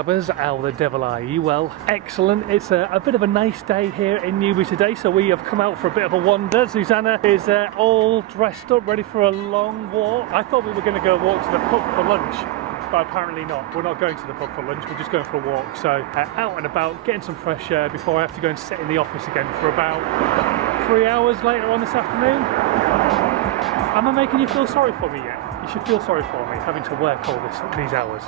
Jabbers, how the devil are you? Well, excellent. It's a bit of a nice day here in Newbury today, so we have come out for a bit of a wander. Susanna is all dressed up, ready for a long walk. I thought we were going to go walk to the pub for lunch, but apparently not. We're not going to the pub for lunch, we're just going for a walk. So out and about, getting some fresh air before I have to go and sit in the office again for about 3 hours later on this afternoon. Am I making you feel sorry for me yet? You should feel sorry for me, having to work all these hours.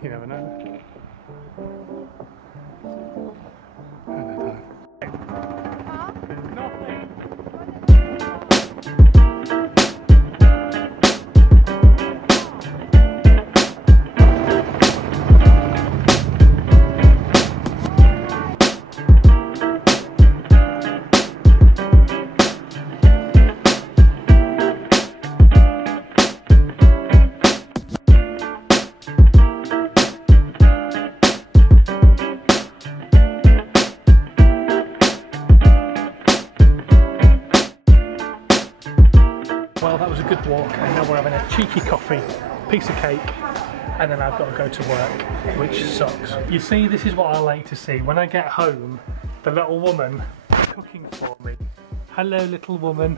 You never know. Well, that was a good walk, and now we're having a cheeky coffee, piece of cake, and then I've got to go to work, which sucks. You see, this is what I like to see. When I get home, the little woman cooking for me. Hello, little woman.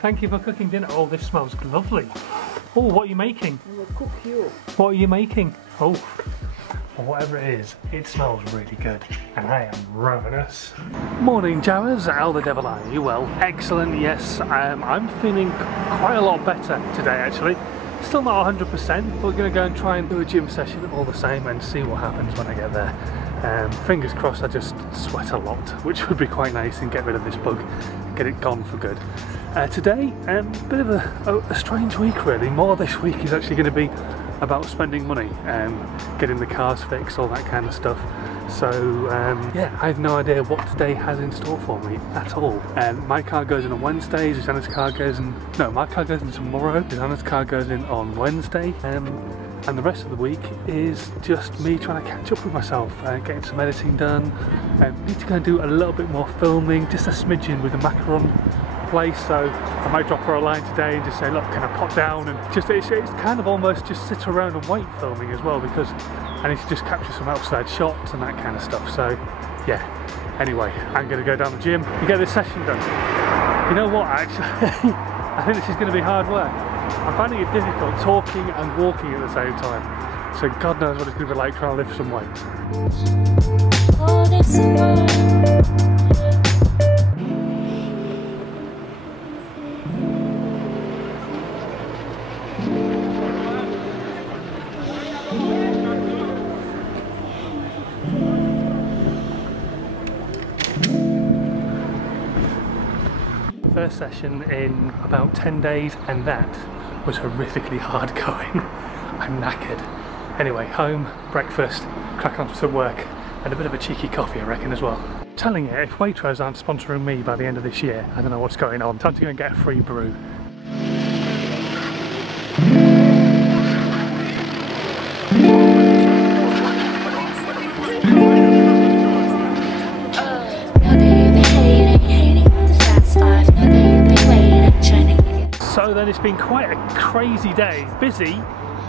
Thank you for cooking dinner. Oh, this smells lovely. Oh, what are you making? I will cook you. What are you making? Oh, well, whatever it is, it smells really good, and I am ravenous. Morning, Jabbers. How the devil are you? Well, excellent. Yes, I'm feeling quite a lot better today, actually. Still not 100%, but we're going to go and try and do a gym session all the same and see what happens when I get there. Fingers crossed I just sweat a lot, which would be quite nice, and get rid of this bug, get it gone for good. Today, a bit of a strange week really. More this week is actually going to be about spending money, getting the cars fixed, all that kind of stuff. So yeah, I have no idea what today has in store for me at all. My car goes in on Wednesday, Susanna's car goes in, no, my car goes in tomorrow, Susanna's car goes in on Wednesday, and the rest of the week is just me trying to catch up with myself, getting some editing done. Need to go and do a little bit more filming, just a smidgen with the macaron place, so I might drop her a line today and just say, look, can I pop down, and just it's kind of almost just sit around and wait filming as well, because I need to just capture some outside shots and that kind of stuff. So yeah, anyway, I'm going to go down the gym and get this session done. You know what, actually I think this is going to be hard work. I'm finding it difficult talking and walking at the same time, so God knows what it's going to be like trying to lift some weight. First session in about 10 days, and that was horrifically hard going. I'm knackered. Anyway, home, breakfast, crack on to work, and a bit of a cheeky coffee I reckon as well. Telling you, if Waitrose aren't sponsoring me by the end of this year, I don't know what's going on. Time to go and get a free brew. So then it's been quite a crazy day, busy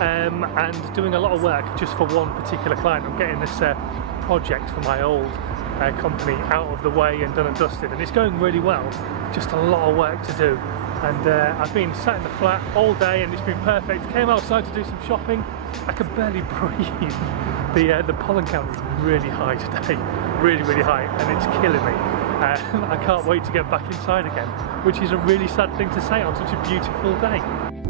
and doing a lot of work just for one particular client. I'm getting this project for my old company out of the way and done and dusted, and it's going really well, just a lot of work to do. And I've been sat in the flat all day and it's been perfect. Came outside to do some shopping, I could barely breathe. The pollen count is really high today, really high, and it's killing me. I can't wait to get back inside again, which is a really sad thing to say on such a beautiful day.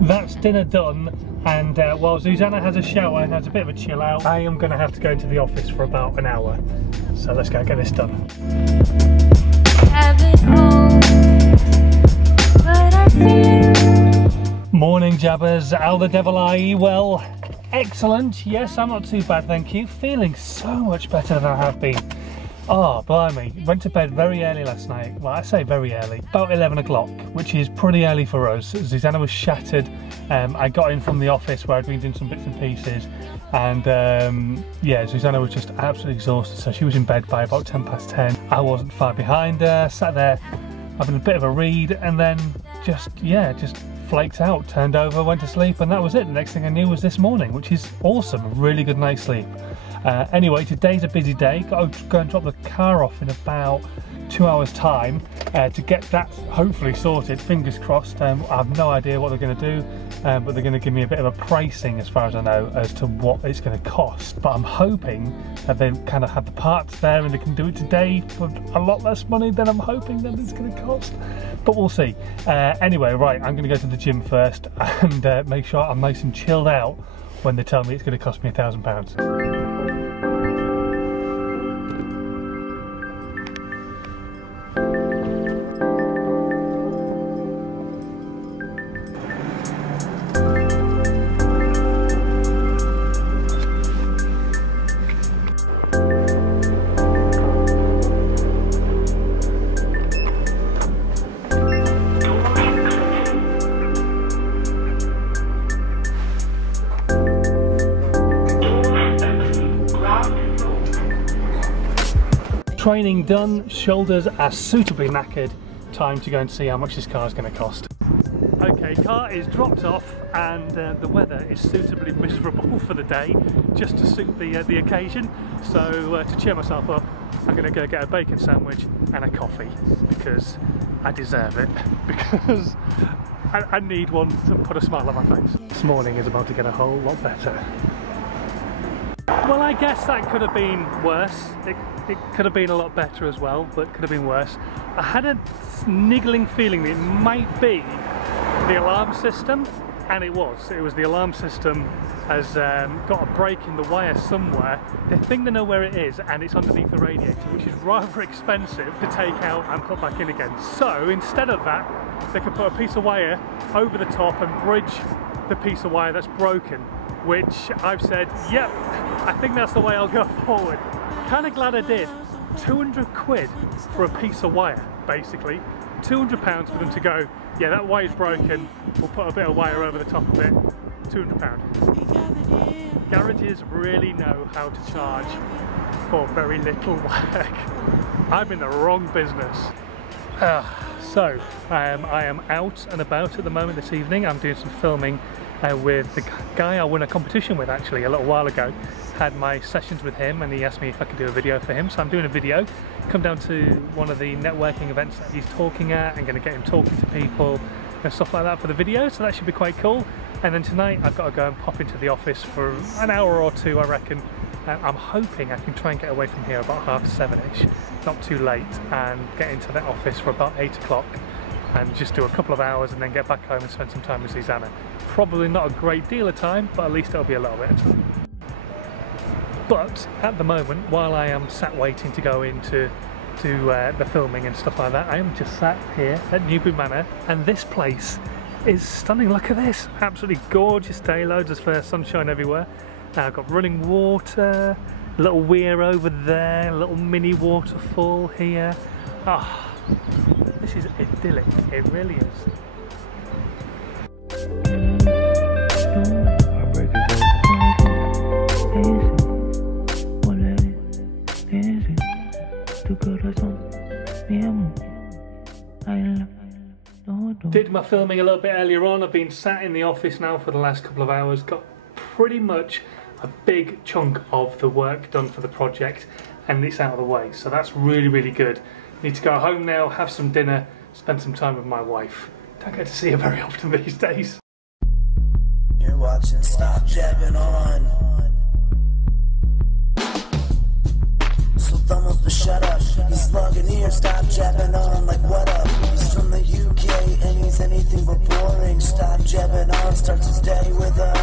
That's dinner done, and while Susanna has a shower and has a bit of a chill out, I am going to have to go into the office for about an hour. So let's go get this done. Morning, Jabbers. How the devil are you? Well, excellent. Yes, I'm not too bad, thank you. Feeling so much better than I have been. Oh, blimey. Went to bed very early last night. Well, I say very early. About 11 o'clock, which is pretty early for us. Susanna was shattered. I got in from the office where I'd been doing some bits and pieces. And yeah, Susanna was just absolutely exhausted. So she was in bed by about 10 past 10. I wasn't far behind her. Sat there having a bit of a read and then just flaked out, turned over, went to sleep, and that was it. The next thing I knew was this morning, which is awesome. A really good night's sleep. Anyway, today's a busy day. Got to go and drop the car off in about 2 hours time to get that hopefully sorted, fingers crossed. I have no idea what they're going to do, but they're going to give me a bit of a pricing as far as I know as to what it's going to cost. But I'm hoping that they kind of have the parts there and they can do it today for a lot less money than I'm hoping that it's going to cost, but we'll see. Anyway, right, I'm going to go to the gym first and make sure I'm nice and chilled out when they tell me it's going to cost me £1,000. Training done, shoulders are suitably knackered. Time to go and see how much this car is going to cost. Okay, car is dropped off and the weather is suitably miserable for the day, just to suit the occasion. So to cheer myself up, I'm going to go get a bacon sandwich and a coffee because I deserve it, because I need one to put a smile on my face. This morning is about to get a whole lot better. Well, I guess that could have been worse. It could have been a lot better as well, but could have been worse. I had a niggling feeling that it might be the alarm system, and it was. It was the alarm system has got a break in the wire somewhere. They think they know where it is, and it's underneath the radiator, which is rather expensive to take out and put back in again. So instead of that, they could put a piece of wire over the top and bridge the piece of wire that's broken, which I've said, yep, I think that's the way I'll go forward. Kind of glad I did. 200 quid for a piece of wire, basically. £200 for them to go, yeah, that wire's broken, we'll put a bit of wire over the top of it. £200. Garages really know how to charge for very little work. I'm in the wrong business. So, I am out and about at the moment this evening. I'm doing some filming with the guy I won a competition with actually a little while ago. Had my sessions with him and he asked me if I could do a video for him, so I'm doing a video. Come down to one of the networking events that he's talking at. I'm going to get him talking to people and stuff like that for the video, so that should be quite cool. And then tonight I've got to go and pop into the office for an hour or two, I reckon. I'm hoping I can try and get away from here about 7:30ish, not too late, and get into the office for about 8 o'clock and just do a couple of hours and then get back home and spend some time with Susanna. Probably not a great deal of time, but at least it'll be a little bit of time. But at the moment, while I am sat waiting to go into the filming and stuff like that, I am just sat here at Newbury Manor, and this place is stunning. Look at this, absolutely gorgeous day, loads of sunshine everywhere. I've got running water, a little weir over there, a little mini waterfall here. Ah, this is idyllic, it really is. Did my filming a little bit earlier on. I've been sat in the office now for the last couple of hours, got pretty much a big chunk of the work done for the project and it's out of the way, so that's really, really good. Need to go home now, have some dinner, spend some time with my wife. Don't get to see her very often these days. You're watching Stop Jabbing On. So thumbs but shut up. He's logging here, stop jabbing on, like what up? He's from the UK and he's anything but boring. Stop jabbing on, starts his day with a